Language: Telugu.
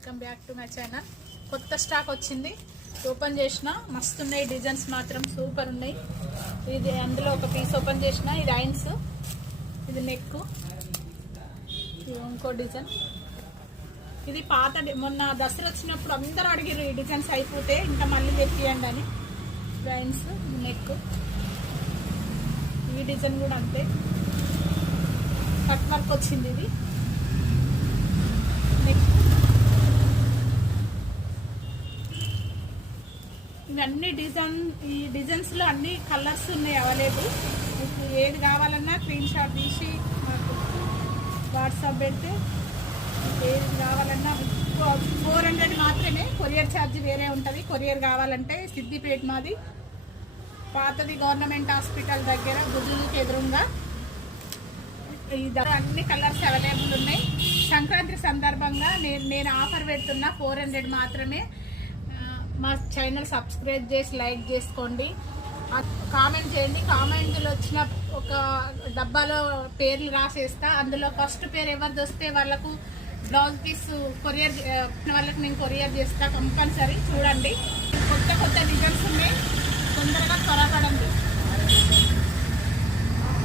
Welcome back to my channel. కొత్త స్టాక్ వచ్చింది, ఓపెన్ చేసిన. మస్తు ఉన్నాయి డిజైన్స్, మాత్రం సూపర్ ఉన్నాయి. ఇది అందులో ఒక పీస్ ఓపెన్ చేసిన. ఇది ఐన్స్, ఇది నెక్, ఇది ఇంకో డిజైన్. ఇది పాత, మొన్న దసరా వచ్చినప్పుడు అందరూ అడిగారు ఈ డిజైన్స్ అయిపోతే ఇంకా మళ్ళీ తెప్పియండి అని. ఇది ఐన్స్, నెక్. ఈ డిజైన్ కూడా అంతే, కట్ వర్క్ వచ్చింది. ఇది నెక్. ఇవన్నీ ఈ డిజైన్స్ లో అన్ని కలర్స్ ఉన్నాయి అవైలబుల్. మీకు ఏది కావాలన్నా స్క్రీన్ షాట్ తీసి మాకు వాట్సాప్ పెడితే ఏది కావాలన్నా. 400 మాత్రమే, కొరియర్ ఛార్జ్ వేరే ఉంటుంది. కొరియర్ కావాలంటే సిద్దిపేట మాది, పాతది గవర్నమెంట్ హాస్పిటల్ దగ్గర గుజులుకి ఎదురుగా. అన్ని కలర్స్ అవైలబుల్ ఉన్నాయి. సంక్రాంతి సందర్భంగా నేను ఆఫర్ పెడుతున్నా 400 మాత్రమే. మా ఛానల్ సబ్స్క్రైబ్ చేసి లైక్ చేసుకోండి, కామెంట్ చేయండి. కామెంట్లో వచ్చిన ఒక డబ్బాలో పేర్లు రాసేస్తా. అందులో ఫస్ట్ పేరు ఎవరిది వస్తే వాళ్ళకు బ్లౌజ్ పీస్ కొరియర్ వాళ్ళకి నేను కొరియర్ చేస్తా కంపల్సరీ. చూడండి, కొత్త డిజైన్స్ ఉన్నాయి, తొందరగా త్వరపడండి.